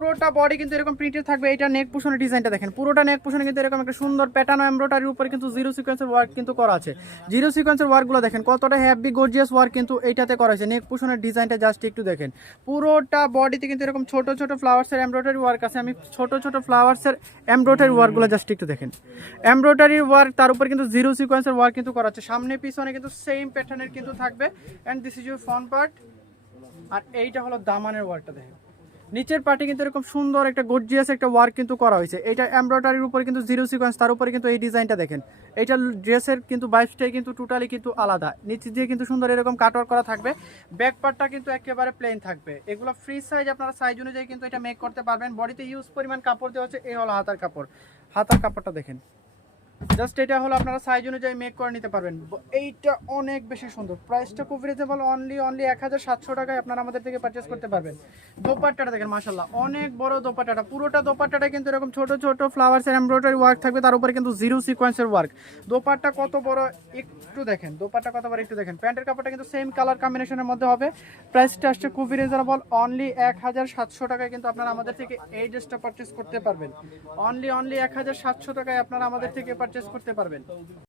পুরোটা বডি কিন্তু এরকম প্রিন্টেড থাকবে। এটা নেক পোর্শনের ডিজাইনটা দেখেন, পুরোটা নেক পোর্শনে কিন্তু এরকম একটা সুন্দর প্যাটার্ন এমব্রয়ডারির উপরে কিন্তু জিরো সিকোয়েন্সের ওয়ার্ক কিন্তু করা আছে। জিরো সিকোয়েন্সের ওয়ার্কগুলো দেখেন কতটা হ্যাভি গর্জিয়াস ওয়ার্ক কিন্তু এইটাতে করা হয়েছে। নেক পোর্শনের ডিজাইনটা জাস্ট একটু দেখেন, পুরোটা বডিতে কিন্তু এরকম ছোট ছোট ফ্লাওয়ার্সের এমব্রয়ডারি ওয়ার্ক আছে। আমি ছোট ছোট ফ্লাওয়ার্সের এমব্রয়ডারি ওয়ার্কগুলো জাস্ট একটু দেখেন, এমব্রয়ডারির ওয়ার্ক তার উপর কিন্তু জিরো সিকোয়েন্সের ওয়ার্ক কিন্তু করা আছে। সামনে পিছনে কিন্তু সেম প্যাটার্নের কিন্তু থাকবে। And this is your front part. আর এইটা হলো দামানের ওয়ার্কটা দেখেন, নিচের পার্টে কিন্তু এরকম সুন্দর একটা গর্জিয়াস একটা ওয়ার্ক কিন্তু করা হয়েছে। এটা এমব্রয়ডারির উপরে কিন্তু জিরো সিকোয়েন্স, তার উপরে কিন্তু এই ডিজাইনটা দেখেন। এটা ড্রেসের কিন্তু ভাইবসটাই কিন্তু টোটালি কিন্তু আলাদা। নিচে দিয়ে কিন্তু সুন্দর এরকম কাটওয়ার্ক করা থাকবে। ব্যাক পার্টটা কিন্তু একেবারে প্লেন থাকবে। এগুলো ফ্রি সাইজ, আপনারা সাইজ অনুযায়ী কিন্তু এটা মেক করতে পারবেন। বডিতে ইউজ পরিমাণ কাপড় দেওয়া হচ্ছে। এই হলো হাতার কাপড়, হাতার কাপড়টা দেখেন জাস্ট এটা হলো আপনারা সাইজ অনুযায়ী মেক করে নিতে পারবেন। এইটা অনেক বেশি সুন্দর, প্রাইসটা খুব রিজনেবল, অনলি 1700 টাকায় আপনারা আমাদের থেকে পারচেস করতে পারবেন। দোপাট্টাটা দেখেন মাশাআল্লাহ, অনেক বড় দোপাট্টাটা। পুরোটা দোপাট্টাটা কিন্তু এরকম ছোট ছোট ফ্লাওয়ার্সের এমব্রয়ডারি ওয়ার্ক থাকবে, তার উপরে কিন্তু জিরো সিকোয়েন্সের ওয়ার্ক। দোপাট্টা কত বড় একটু দেখেন, দোপাট্টা কত বড় একটু দেখেন। প্যান্টের কাপড়টা কিন্তু সেম কালার কম্বিনেশনের মধ্যে হবে। প্রাইসটা আসছে খুবই রিজনেবল, অনলি 1700 টাকায় কিন্তু আপনারা আমাদের থেকে এই ড্রেসটা পারচেস করতে পারবেন। অনলি 1700 টাকায় আপনারা আমাদের থেকে পারচেস করতে পারবেন।